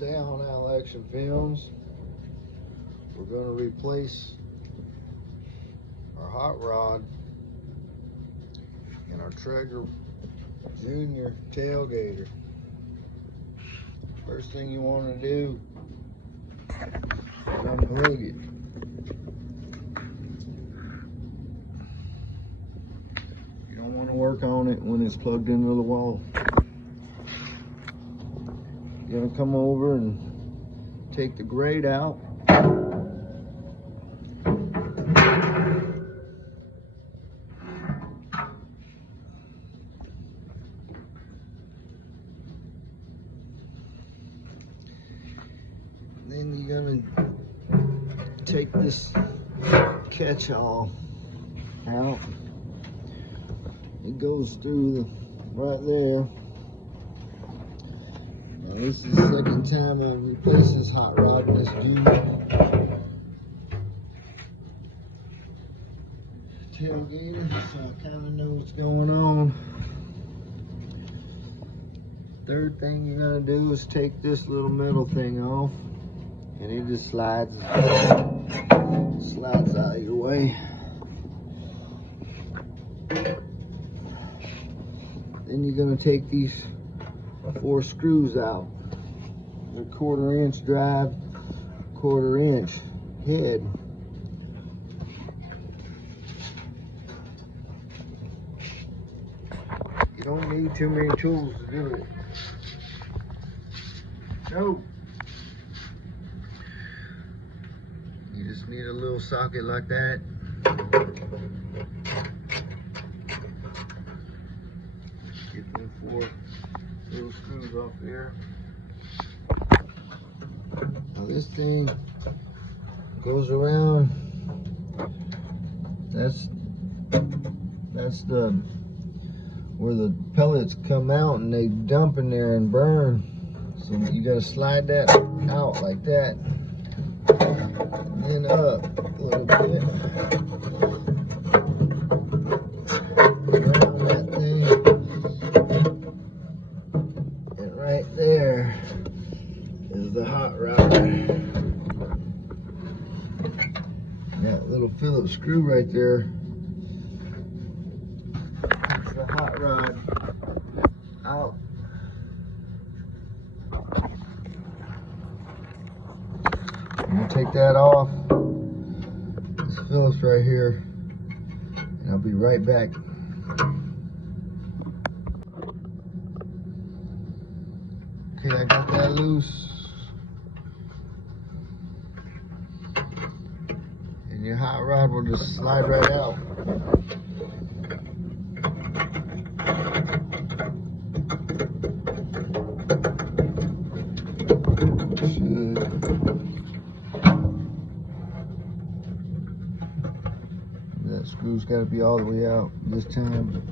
Today on Al Action Films, we're going to replace our hot rod in our Traeger Junior tailgater. First thing you want to do is unplug it. You don't want to work on it when it's plugged into the wall. You're gonna come over and take the grate out. Then you're gonna take this catch-all out. It goes through right there. Now this is the second time I've replaced this hot rod in this tailgater, so I kind of know what's going on. Third thing you're gonna do is take this little metal thing off, and it just slides out of your way. Then you're gonna take these 4 screws out. They're 1/4 inch drive, 1/4 inch head. You don't need too many tools to do it. No. You just need a little socket like that. Get them 4 little screws off there. Now this thing goes around. That's the where the pellets come out and they dump in there and burn. So you gotta slide that out like that, and then up a little bit. Around that thing. And right there is the hot rod. That little Phillips screw right there keeps the hot rod out. I'm gonna take that off. This Phillips right here, and I'll be right back. Okay, I got that loose. And your hot rod will just slide right out. That screw's got to be all the way out this time.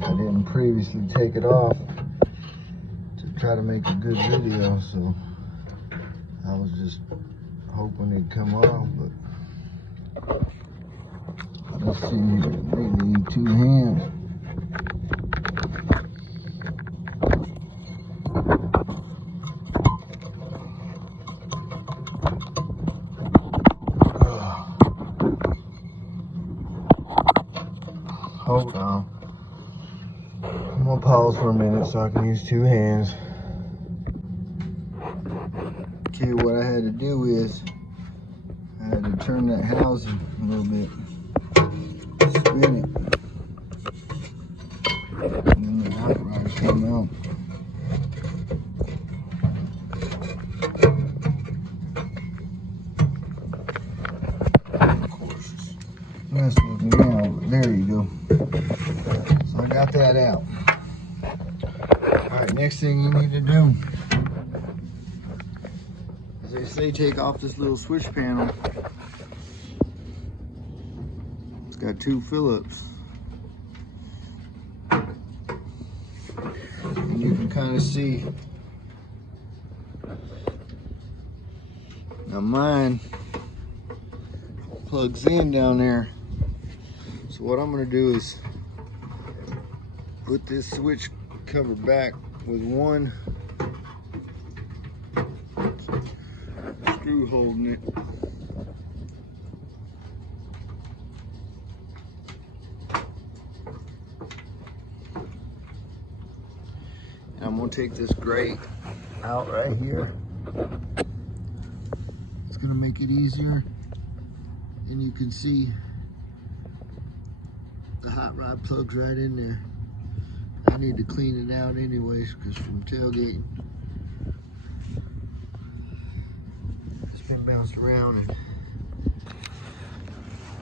I didn't previously take it off to try to make a good video, so I was just hoping it'd come off, but let's see, we need 2 hands. Hold on. I'm gonna pause for a minute so I can use 2 hands. Okay, what I had to do is I had to turn that housing a little bit, spin it, and then the hot rod came out. Of course, it's messing with me now, but there you go. So I got that out. Alright, next thing you need to do, as they say, take off this little switch panel. It's got 2 Phillips. And you can kind of see. Now mine plugs in down there. So what I'm gonna do is put this switch cover back with one screw holding it. And I'm gonna take this grate out right here. It's gonna make it easier. And you can see the hot rod plugs right in there. I need to clean it out anyways, because from tailgating, it's been bounced around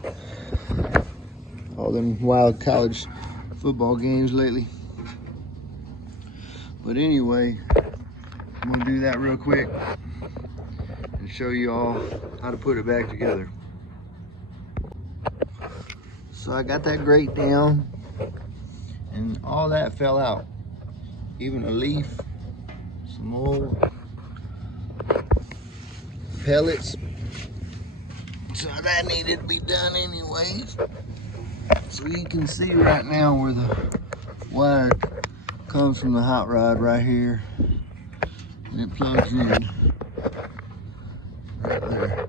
and all them wild college football games lately. But anyway, I'm gonna do that real quick and show you all how to put it back together. So I got that grate down and all that fell out. Even a leaf, some old pellets. So that needed to be done anyways. So you can see right now where the wire comes from the hot rod right here. And it plugs in right there.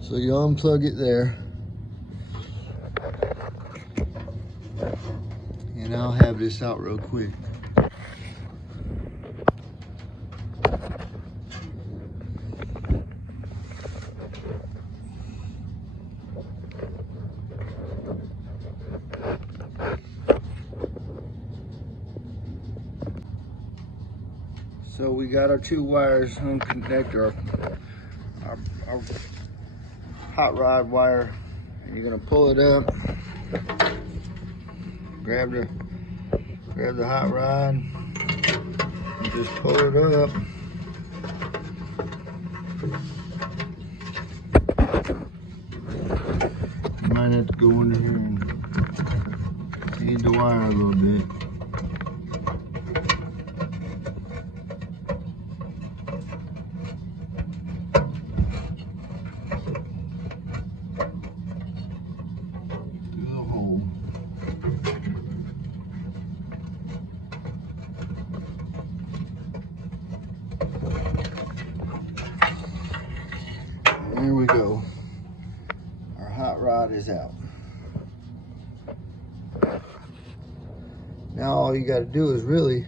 So you unplug it there. And I'll have this out real quick. So we got our two wires unconnected, our hot rod wire. And you're gonna pull it up, grab the hot rod, and just pull it up. You might have to go in here and feed the wire a little bit. There we go. Our hot rod is out. Now all you got to do is really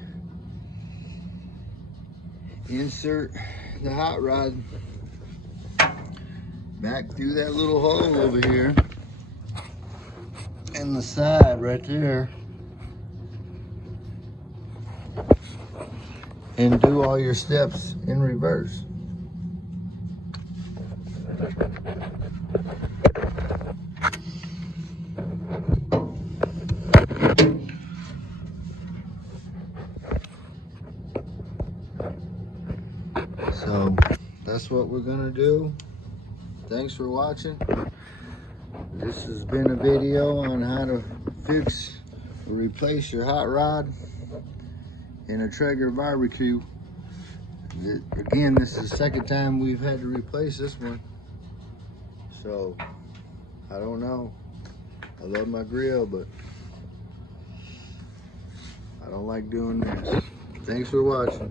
insert the hot rod back through that little hole over here and the side right there, and do all your steps in reverse. So that's what we're gonna do. Thanks for watching. This has been a video on how to fix or replace your hot rod in a Traeger barbecue. Again, this is the second time we've had to replace this one. So, I don't know. I love my grill, but I don't like doing this. Thanks for watching.